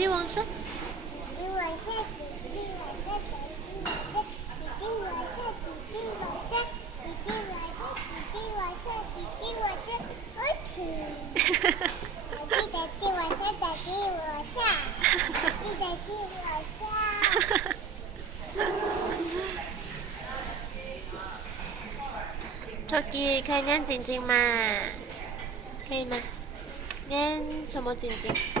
弟王说。弟弟我是弟弟我是弟弟我是弟弟我是弟弟我是弟弟我是弟弟我是我是弟弟我是弟弟我是弟弟我是。 저기 그냥 징징만. 그이만. 얜 저모 징징.